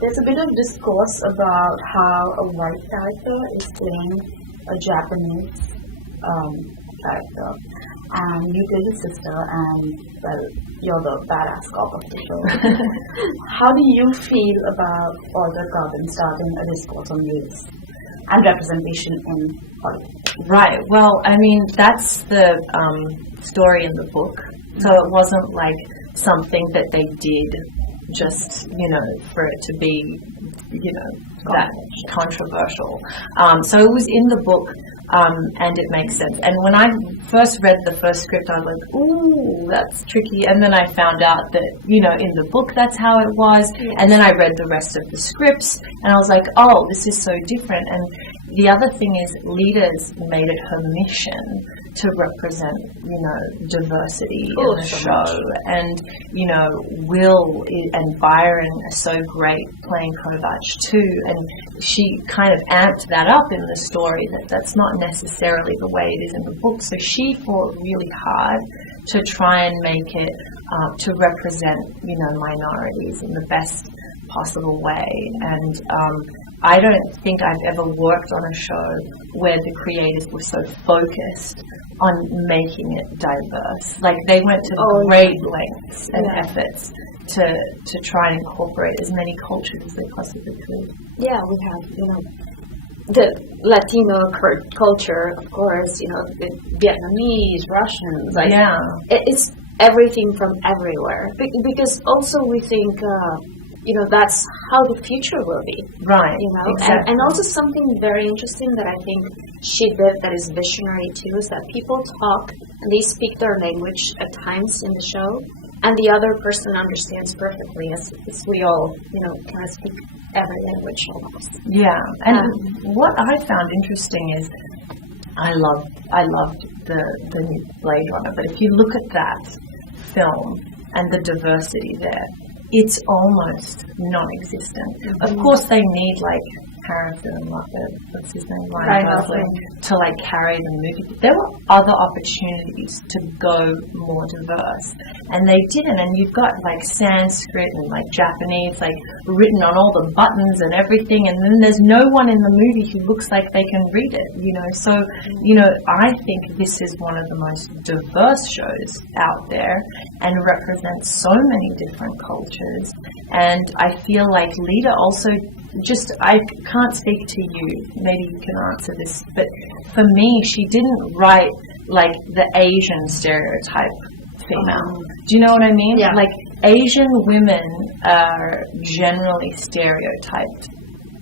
There's a bit of discourse about how a white character is playing a Japanese character, and you play the sister, and well, you're the badass cop of the show. How do you feel about Alder Carbon starting a discourse on race and representation in Hollywood? Right. Well, I mean, that's the story in the book. So it wasn't like something that they did just, for it to be, that controversial. So it was in the book, and it makes sense. And when I first read the first script, I was like, ooh, that's tricky. And then I found out that, in the book, that's how it was. Yes. And then I read the rest of the scripts, and I was like, oh, this is so different. And the other thing is, leaders made it her mission to represent, diversity in the show. And, Will and Byron are so great playing Kovacs too. And she kind of amped that up in the story, that's not necessarily the way it is in the book. So she fought really hard to try and make it to represent, minorities in the best possible way. And I don't think I've ever worked on a show where the creators were so focused on making it diverse. Like, they went to great lengths and efforts to try and incorporate as many cultures as they possibly could. Yeah, we have, the Latino culture, of course, the Vietnamese, Russians. Like, it's everything from everywhere. Because also we think, that's how the future will be. Right. Exactly. And also something very interesting that I think she did that is visionary too is that people talk and they speak their language at times in the show, and the other person understands perfectly as we all, kind of speak every language almost. Yeah. And what I found interesting is I loved the new Blade Runner, but if you look at that film and the diversity there, it's almost non-existent. Mm-hmm. Of course, they need Harrison and what's his name, Ryan Gosling, to carry the movie. But there were other opportunities to go more diverse, and they didn't. And you've got Sanskrit and Japanese written on all the buttons and everything, and then there's no one in the movie who looks like they can read it. So I think this is one of the most diverse shows out there and represents so many different cultures. And I feel like Lita also I can't speak to you, maybe you can answer this, but for me, she didn't write the Asian stereotype female. Do you know what I mean? Yeah. Asian women are generally stereotyped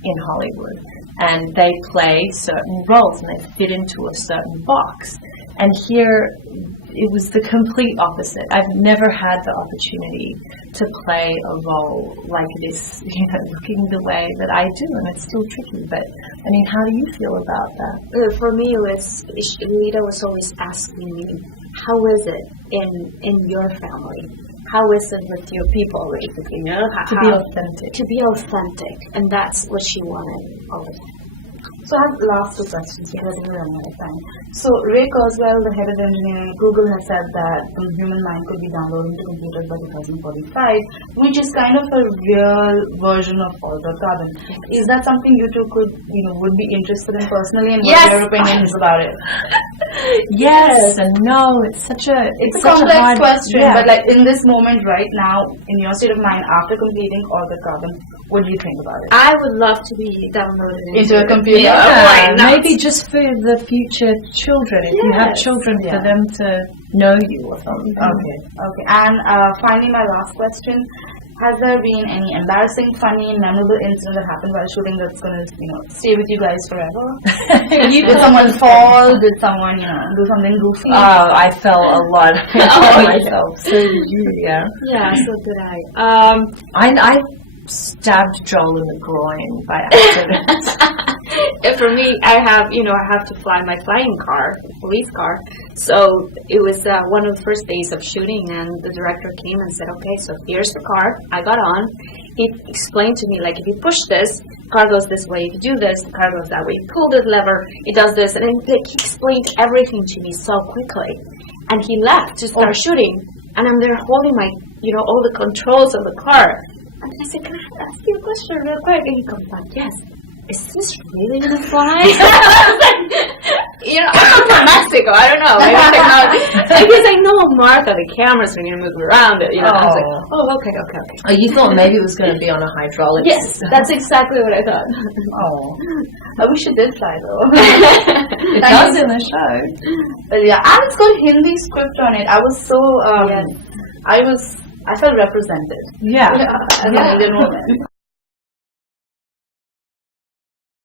in Hollywood, and they play certain roles and they fit into a certain box. And here, it was the complete opposite. I've never had the opportunity to play a role like this, looking the way that I do, and it's still tricky. But, I mean, how do you feel about that? For me, Lita was always asking me, how is it in your family? How is it with your people, basically? To be authentic. To be authentic, and that's what she wanted all the time. So I have last two questions because we're running out of time. So Ray Kurzweil, the head of engineering at Google, has said that the human mind could be downloaded to computers by 2045, which is kind of a real version of Alder Carbon. Is that something you two would be interested in personally, and what are your opinions about it? Yes and no. It's a complex question, but in this moment right now, in your state of mind, after completing Alder Carbon, what do you think about it? I would love to be downloaded into a computer. Yeah, maybe just for the future children, if you have children, for them to know you or something. Okay. And finally, my last question. Has there been any embarrassing, funny, memorable incident that happened while shooting that's going to, stay with you guys forever? Did someone fall? Did someone, do something goofy? Oh, I fell a lot myself. So did you, yeah? Yeah, so did I. I stabbed Joel in the groin by accident. For me, I have to fly my flying car, police car. So it was one of the first days of shooting, and the director came and said, okay, so here's the car. I got on. He explained to me, if you push this, the car goes this way. If you do this, the car goes that way. You pull this lever, it does this. And he explained everything to me so quickly. And he left to start shooting. And I'm there holding my, all the controls of the car. And I said, can I ask you a question real quick? And he comes back, yes. Is this really going to fly? I'm not from Mexico. I don't know. I guess I know, Martha, the cameras are going to move around it. I was like, oh, okay. Oh, you thought maybe it was going to be on a hydraulic Yes, system. that's exactly what I thought. Oh, I wish it did fly though. It does in the show. But yeah, and it's got Hindi script on it. I was so I felt represented. Yeah. As an Indian woman.